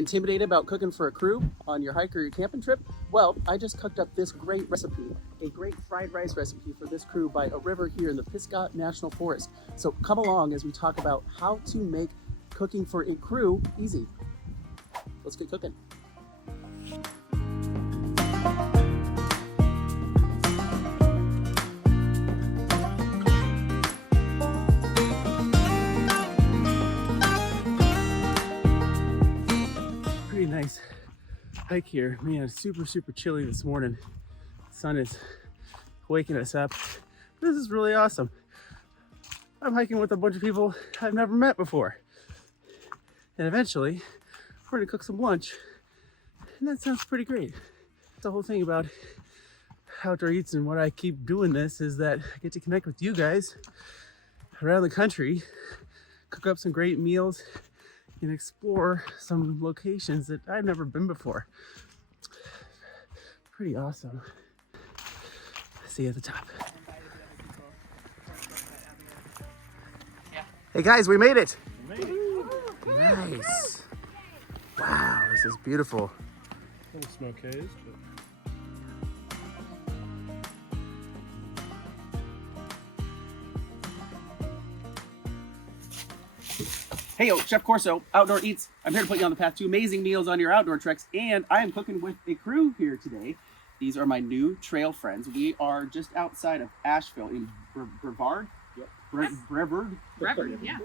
Intimidated about cooking for a crew on your hike or your camping trip? Well, I just cooked up this great recipe, a great fried rice recipe for this crew by a river here in the Pisgah National Forest. So come along as we talk about how to make cooking for a crew easy. Let's get cooking. Nice hike here. Man, it's super chilly this morning. The sun is waking us up. This is really awesome. I'm hiking with a bunch of people I've never met before. And eventually, we're gonna cook some lunch. And that sounds pretty great. The whole thing about outdoor eats and what I keep doing this is that I get to connect with you guys around the country, cook up some great meals, and explore some locations that I've never been before. Pretty awesome. See you at the top. Hey guys, we made it! Nice. Wow, this is beautiful. A little smoke haze, but... Hey yo, Chef Corso, Outdoor Eats. I'm here to put you on the path to amazing meals on your outdoor treks, and I am cooking with a crew here today. These are my new trail friends. We are just outside of Asheville in Brevard. Yep. Brevard, yeah.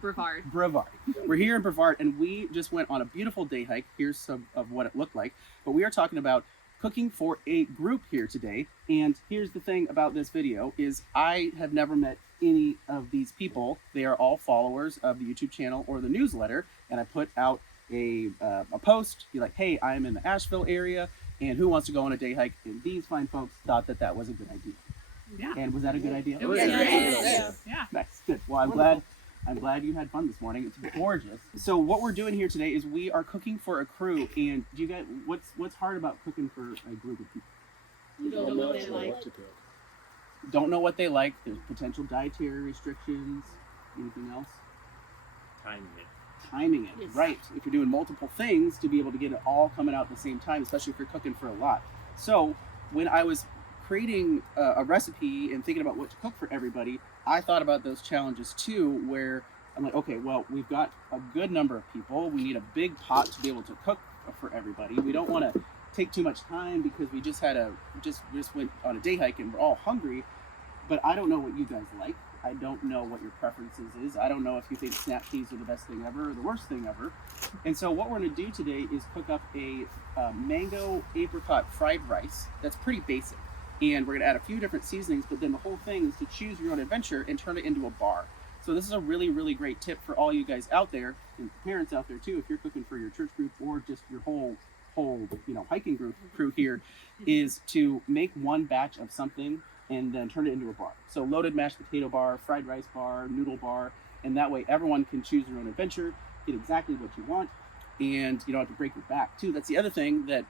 Brevard. Brevard. We're here in Brevard, and we just went on a beautiful day hike. Here's some of what it looked like. But we are talking about cooking for a group here today. And here's the thing about this video is I have never met any of these people. They are all followers of the YouTube channel or the newsletter. And I put out a post, be like, hey, I'm in the Asheville area, and who wants to go on a day hike? And these fine folks thought that that was a good idea. Yeah. And was that a good idea? It was great. Yeah. Nice, good. Well, I'm glad you had fun this morning. It's gorgeous. So what we're doing here today is we are cooking for a crew. And do you guys, what's hard about cooking for a group of people? You don't know what they like. Don't know what they like. There's potential dietary restrictions. Anything else? Timing it, yes. Right. If you're doing multiple things, to be able to get it all coming out at the same time, especially if you're cooking for a lot. So when I was creating a recipe and thinking about what to cook for everybody, I thought about those challenges too, where I'm like, okay, well, we've got a good number of people. We need a big pot to be able to cook for everybody. We don't want to take too much time because we just went on a day hike and we're all hungry. But I don't know what you guys like. I don't know what your preferences is. I don't know if you think snap peas are the best thing ever or the worst thing ever. And so what we're going to do today is cook up a mango apricot fried rice that's pretty basic. And we're going to add a few different seasonings, but then the whole thing is to choose your own adventure and turn it into a bar. So this is a really great tip for all you guys out there, and parents out there too, if you're cooking for your church group or just your whole hiking group crew here, is to make one batch of something and then turn it into a bar. So loaded mashed potato bar, fried rice bar, noodle bar, and that way everyone can choose their own adventure, get exactly what you want, and you don't have to break your back too. That's the other thing that,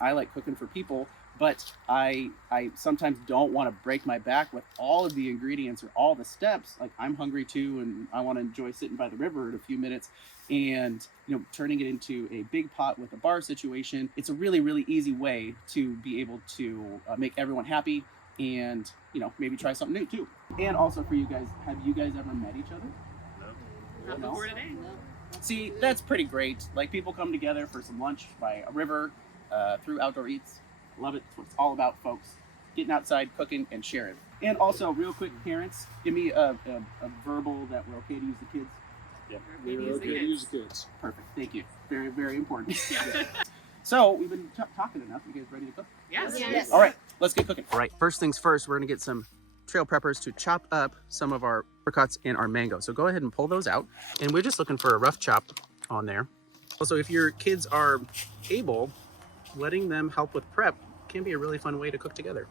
I like cooking for people, but I sometimes don't want to break my back with all of the ingredients or all the steps. Like, I'm hungry too, and I want to enjoy sitting by the river in a few minutes, and turning it into a big pot with a bar situation. It's a really easy way to be able to make everyone happy, and maybe try something new too. And also for you guys, have you guys ever met each other? No. Not before today. No. See, that's pretty great. Like, people come together for some lunch by a river, through Outdoor Eats. Love it. It's what it's all about, folks. Getting outside, cooking, and sharing. And also, real quick, parents, give me a verbal that we're okay to use the kids. Yep, we're okay to use the kids. Perfect. Thank you. Very important. So, we've been talking enough. You guys ready to cook? Yes. All right, let's get cooking. All right, first things first, we're going to get some trail preppers to chop up some of our apricots and our mango. So go ahead and pull those out. And we're just looking for a rough chop on there. Also, if your kids are able, letting them help with prep can be a really fun way to cook together.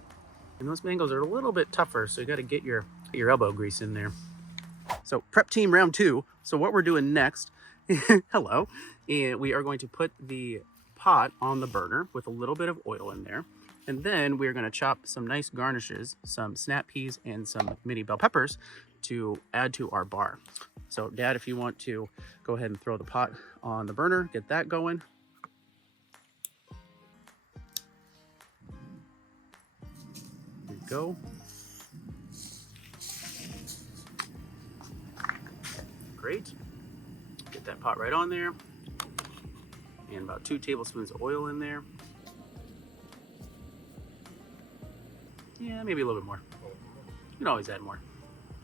And those mangoes are a little bit tougher, so you got to get your elbow grease in there. So prep team round 2. So what we're doing next, hello, and we are going to put the pot on the burner with a little bit of oil in there. And then we're going to chop some nice garnishes, some snap peas and some mini bell peppers to add to our bar. So Dad, if you want to go ahead and throw the pot on the burner, get that going. There you go. Great. Get that pot right on there. And about 2 tablespoons of oil in there. Yeah, maybe a little bit more. You can always add more.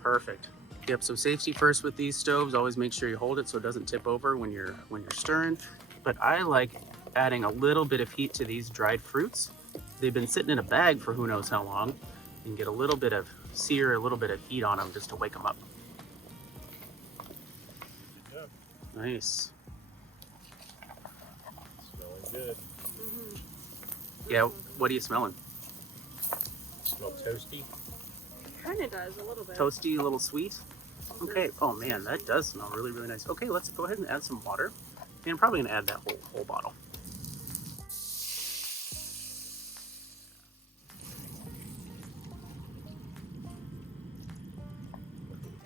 Perfect. Yep, so safety first with these stoves. Always make sure you hold it so it doesn't tip over when you're stirring. But I like adding a little bit of heat to these dried fruits. They've been sitting in a bag for who knows how long. You can get a little bit of sear, a little bit of heat on them just to wake them up. Good job. Nice. Smelling good. Yeah, what are you smelling? Smell toasty. Kind of does a little bit. Toasty, a little sweet. Okay. Oh man, that does smell really, really nice. Okay, let's go ahead and add some water. And I'm probably gonna add that whole bottle.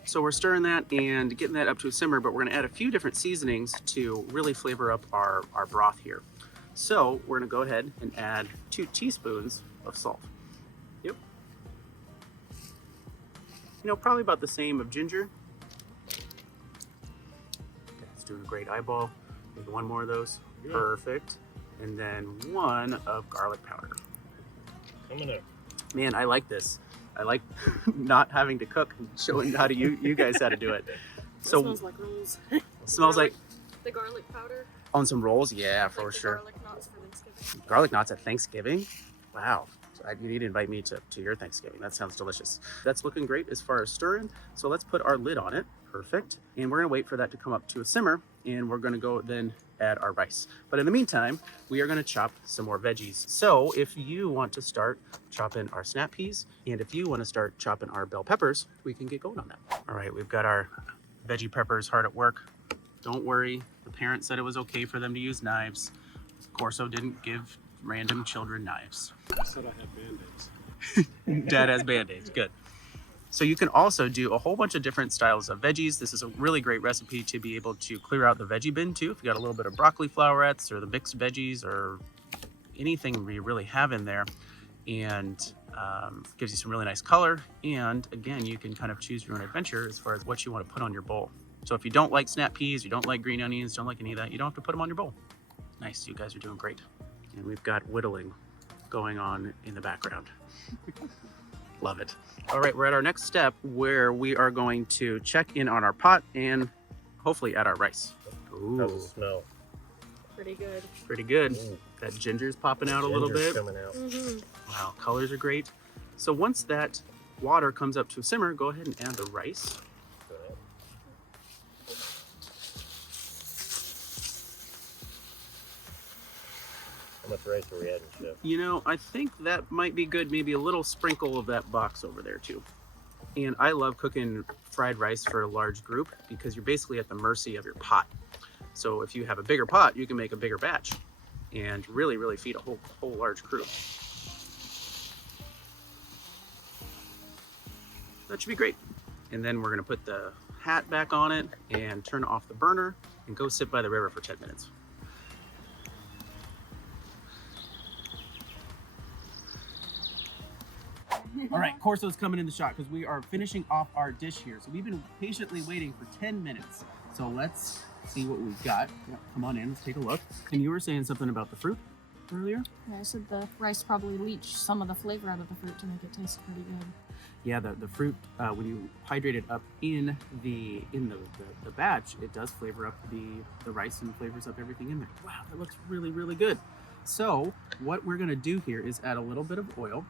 So we're stirring that and getting that up to a simmer, but we're gonna add a few different seasonings to really flavor up our broth here. So we're gonna go ahead and add 2 teaspoons of salt. Yep. You know, probably about the same of ginger. That's doing a great eyeball. Maybe 1 more of those. Good. Perfect. And then 1 of garlic powder. Coming up. Man, I like this. I like not having to cook and showing how to you guys how to do it. So It smells like rolls. smells like The garlic powder. on some rolls. Yeah, for Like the sure. garlic knots for Thanksgiving. Garlic knots at Thanksgiving. Wow. You need to invite me to your Thanksgiving. That sounds delicious. That's looking great as far as stirring. So let's put our lid on it. Perfect. And we're gonna wait for that to come up to a simmer, and we're gonna go then add our rice. But in the meantime, we are gonna chop some more veggies. So if you want to start chopping our snap peas, and if you wanna start chopping our bell peppers, we can get going on that. All right, we've got our veggie peppers hard at work. Don't worry, the parents said it was okay for them to use knives. Corso didn't give random children knives. I said I had Band-Aids. Dad has Band-Aids, good. So you can also do a whole bunch of different styles of veggies. This is a really great recipe to be able to clear out the veggie bin too. If you got a little bit of broccoli flowerets or the mixed veggies or anything you really have in there, and gives you some really nice color. And again, you can kind of choose your own adventure as far as what you want to put on your bowl. So if you don't like snap peas, you don't like green onions, don't like any of that, you don't have to put them on your bowl. Nice, you guys are doing great. And we've got whittling going on in the background. Love it. All right, we're at our next step where we are going to check in on our pot and hopefully add our rice. How's it Ooh, smell? Pretty good. pretty good. Ooh. That ginger's popping out a little Ginger's bit. coming out. Mm-hmm. Wow, colors are great. So once that water comes up to a simmer, go ahead and add the rice. Go ahead. How much rice are we adding, Chef? You know, I think that might be good. Maybe a little sprinkle of that box over there too. And I love cooking fried rice for a large group because you're basically at the mercy of your pot. So if you have a bigger pot, you can make a bigger batch and really, really feed a whole large crew. That should be great. And then we're gonna put the hat back on it and turn off the burner and go sit by the river for 10 minutes. All right, Corso's coming in the shot because we are finishing off our dish here. So we've been patiently waiting for 10 minutes. So let's see what we've got. Yeah, come on in, let's take a look. And you were saying something about the fruit earlier? Yeah, I said the rice probably leached some of the flavor out of the fruit to make it taste pretty good. Yeah, the fruit, when you hydrate it up in the batch, it does flavor up the rice and flavors up everything in there. Wow, that looks really, really good. So what we're gonna do here is add a little bit of oil.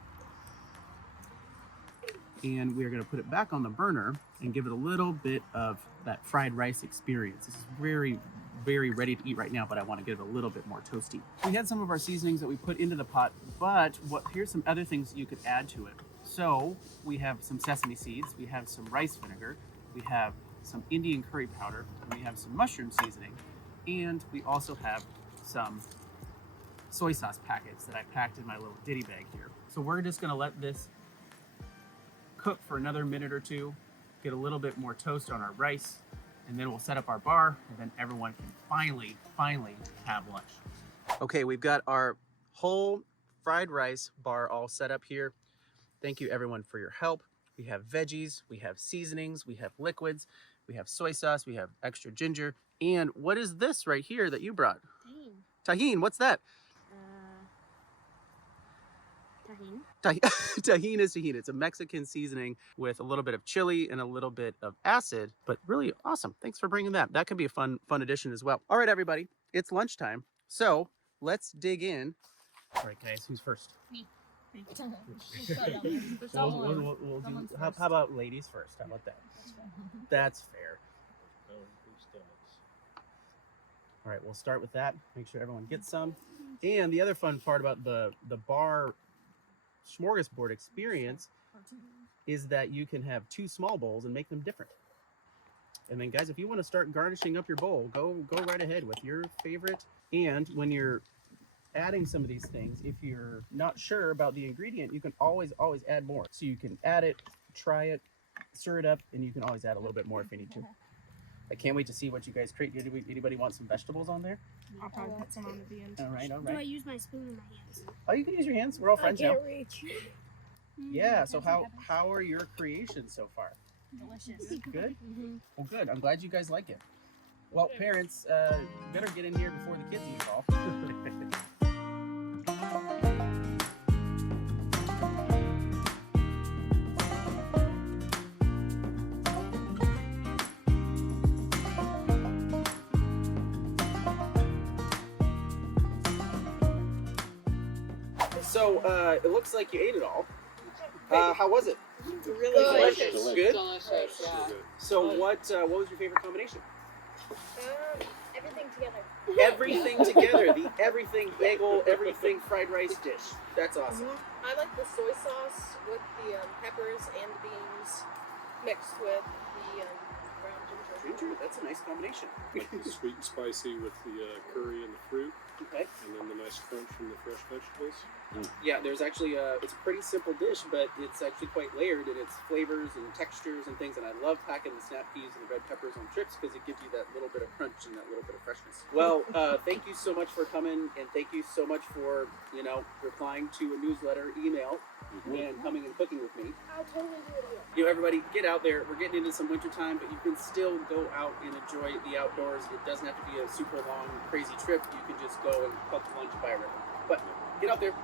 And we're gonna put it back on the burner and give it a little bit of that fried rice experience. This is very, very ready to eat right now, but I wanna give it a little bit more toasty. We had some of our seasonings that we put into the pot, but here's some other things you could add to it. So we have some sesame seeds, we have some rice vinegar, we have some Indian curry powder, and we have some mushroom seasoning, and we also have some soy sauce packets that I packed in my little ditty bag here. So we're just gonna let this cook for another minute or two, get a little bit more toast on our rice, and then we'll set up our bar, and then everyone can finally have lunch. Okay, we've got our whole fried rice bar all set up here. Thank you everyone for your help. We have veggies, we have seasonings, we have liquids, we have soy sauce, we have extra ginger. And what is this right here that you brought? Tahine, what's that? Tahine. Tahine is tahine. It's a Mexican seasoning with a little bit of chili and a little bit of acid, but really awesome. Thanks for bringing that. That could be a fun addition as well. All right, everybody, it's lunchtime. So let's dig in. All right, guys, who's first? Me. We'll do, how about ladies first? How about that? That's fair. All right, we'll start with that. Make sure everyone gets some. And the other fun part about the bar smorgasbord experience is that you can have 2 small bowls and make them different. And then guys, if you want to start garnishing up your bowl, go right ahead with your favorite. And when you're adding some of these things, if you're not sure about the ingredient, you can always add more. So you can add it, try it, stir it up, and you can always add a little bit more if you need to. I can't wait to see what you guys create. Anybody want some vegetables on there? I'll probably put some on at the end. All right. Do I use my spoon in my hands? Oh, you can use your hands. We're all friends I now. can't reach. Yeah, so how are your creations so far? Delicious. Good? Well, good. I'm glad you guys like it. Well, parents, better get in here before the kids eat all. So, it looks like you ate it all. How was it? Really Delicious. Good? Delicious, yeah. So what was your favorite combination? Everything together. Everything together. The everything bagel, everything fried rice dish. That's awesome. I like the soy sauce with the peppers and beans mixed with the brown ginger. Ginger, that's a nice combination. Like the sweet and spicy with the curry and the fruit, Okay. and then the nice crunch from the fresh vegetables. Yeah, there's actually it's a pretty simple dish, but it's actually quite layered in its flavors and textures and things. And I love packing the snap peas and the red peppers on trips because it gives you that little bit of crunch and that little bit of freshness. Well, thank you so much for coming, and thank you so much for replying to a newsletter email and coming and cooking with me. I'll totally do it again. Everybody, get out there. We're getting into some winter time, but you can still go out and enjoy the outdoors. It doesn't have to be a super long, crazy trip. You can just go and cook lunch by a river. But get out there.